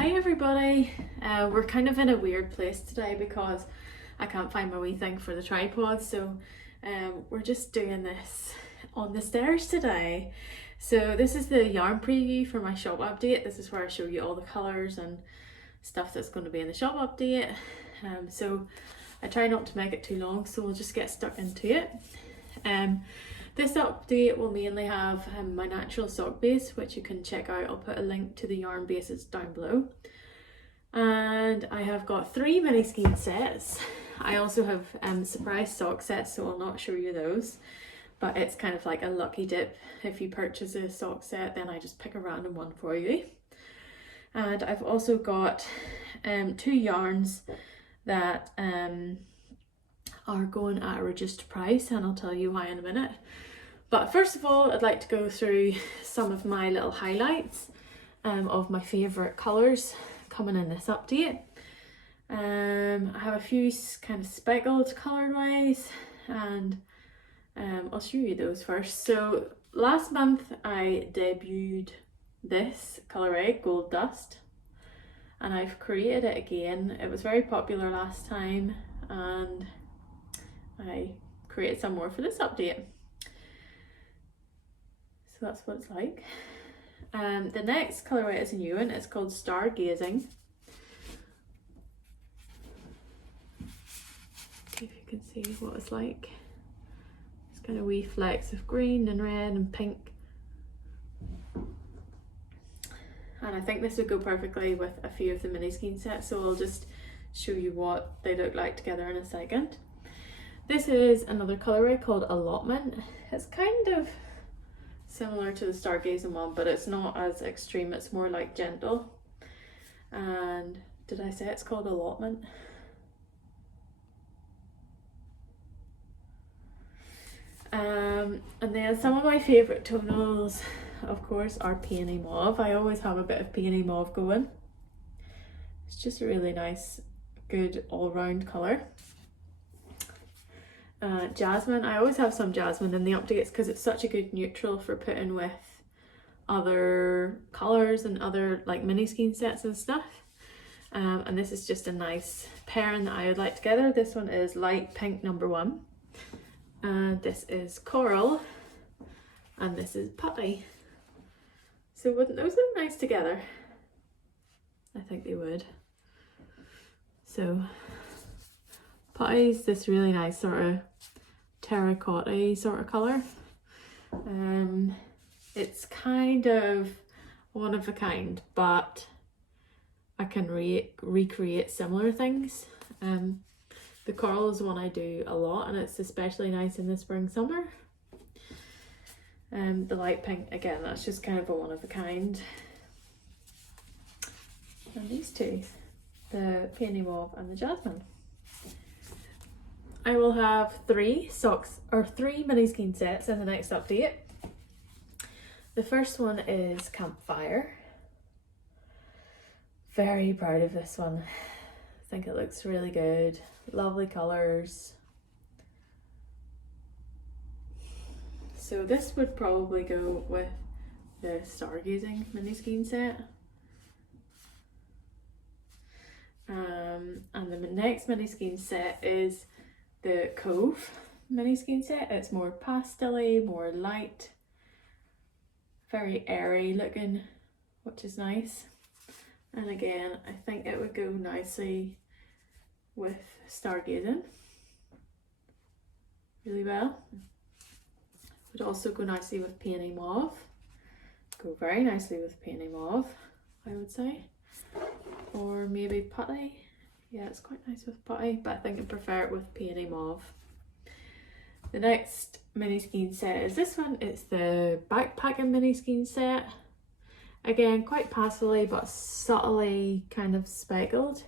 Hi everybody, we're kind of in a weird place today because I can't find my wee thing for the tripod, so we're just doing this on the stairs today. So this is the yarn preview for my shop update. This is where I show you all the colours and stuff that's going to be in the shop update. So I try not to make it too long, so we'll just get stuck into it. This update will mainly have my natural sock base, which you can check out. I'll put a link to the yarn bases down below. And I have got 3 mini skein sets. I also have surprise sock sets, so I'll not show you those. But it's kind of like a lucky dip. If you purchase a sock set, then I just pick a random one for you. And I've also got 2 yarns that are going at a reduced price, and I'll tell you why in a minute. But first of all, I'd like to go through some of my little highlights of my favourite colours coming in this update. I have a few kind of speckled colourways, and I'll show you those first. So last month I debuted this colourway, Gold Dust, and I've created it again. It was very popular last time and I created some more for this update. So that's what it's like. The next colourway is a new one. It's called Stargazing. See if you can see what it's like. It's kind of wee flecks of green and red and pink. And I think this would go perfectly with a few of the mini skein sets, so I'll just show you what they look like together in a second. This is another colourway called Allotment. It's kind of similar to the Stargazing one, but it's not as extreme, it's more like gentle. And did I say it's called Allotment? And then some of my favourite tonals, of course, are Peony Mauve. I always have a bit of Peony Mauve going. It's just a really nice, good all-round colour. Jasmine, I always have some jasmine in the updates because it's such a good neutral for putting with other colours and other like mini skein sets and stuff. And this is just a nice pairing that I would like together. This one is light pink number 1, and this is coral, and this is putty. So wouldn't those look nice together? I think they would. So putty's this really nice sort of terracotta sort of colour. It's kind of one of a kind, but I can recreate similar things. The coral is one I do a lot, and it's especially nice in the spring summer. The light pink, again, that's just kind of a one of a kind. And these two, the Peony Mauve and the Jasmine. I will have 3 mini skein sets in the next update. The first one is Campfire. Very proud of this one. I think it looks really good. Lovely colours. So this would probably go with the Stargazing mini skein set. And the next mini skein set is the Cove mini skein set. It's more pastel-y, more light, very airy looking, which is nice. And again, I think it would go nicely with Stargazing really well. Would also go nicely with Peony Mauve. Go very nicely with Peony Mauve, I would say. Or maybe putty. Yeah, it's quite nice with putty, but I think I prefer it with Peony Mauve. The next mini skein set is this one. It's the backpacking mini skein set. Again, quite pastel-y, but subtly kind of speckled.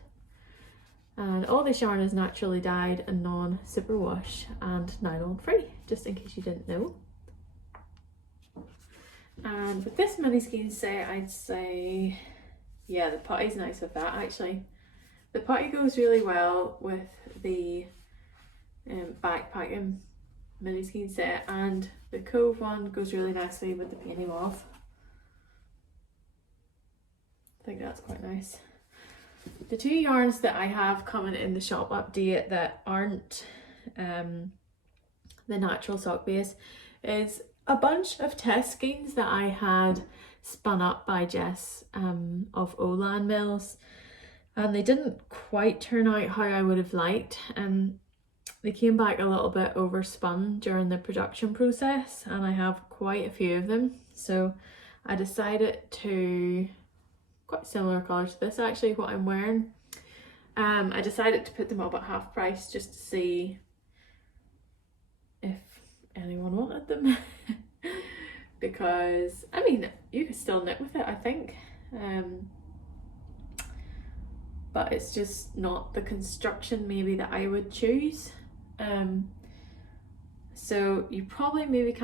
And all this yarn is naturally dyed and non-superwash and nylon free, just in case you didn't know. And with this mini skein set, I'd say, yeah, the putty's nice with that actually. The putty goes really well with the backpacking mini skein set, and the Cove one goes really nicely with the Peony Mauve. I think that's quite nice. The two yarns that I have coming in the shop update that aren't the natural sock base is a bunch of test skeins that I had spun up by Jess of Olan Mills, and they didn't quite turn out how I would have liked. They came back a little bit overspun during the production process, and I have quite a few of them, so I decided to, quite similar colour to this actually, what I'm wearing. I decided to put them up at half price just to see if anyone wanted them. Because I mean, you could still knit with it, I think, but it's just not the construction maybe that I would choose. So you probably maybe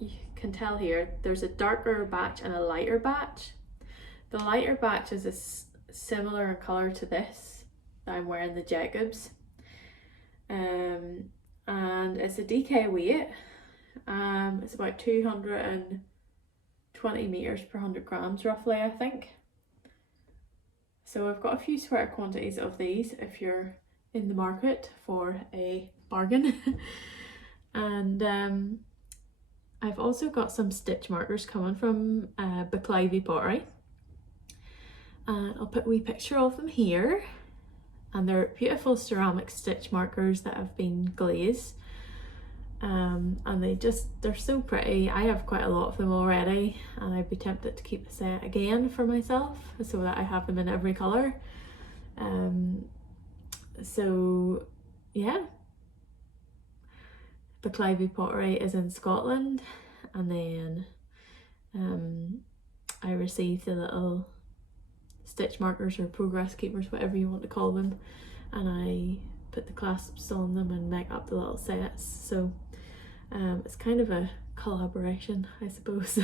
you can tell here there's a darker batch and a lighter batch. The lighter batch is a similar in colour to this that I'm wearing, the Jacobs, and it's a DK weight. It's about 220 meters per 100 grams roughly, I think. So I've got a few sweater quantities of these if you're in the market for a bargain. And I've also got some stitch markers coming from Fibre Pottery, and I'll put a wee picture of them here. And they're beautiful ceramic stitch markers that have been glazed, and they're so pretty. I have quite a lot of them already, and I'd be tempted to keep a set again for myself so that I have them in every colour. So yeah, Fibre Pottery is in Scotland, and then I received the little stitch markers or progress keepers, whatever you want to call them, and I put the clasps on them and make up the little sets. So it's kind of a collaboration, I suppose.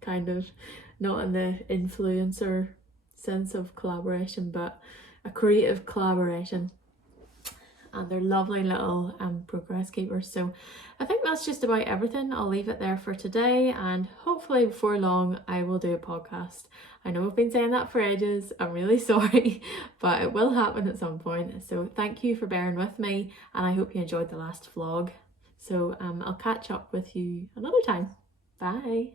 Kind of, not in the influencer sense of collaboration, but a creative collaboration. And they're lovely little progress keepers. So I think that's just about everything. I'll leave it there for today, and hopefully before long I will do a podcast. I know I've been saying that for ages, I'm really sorry, but it will happen at some point. So thank you for bearing with me, and I hope you enjoyed the last vlog. So I'll catch up with you another time. Bye.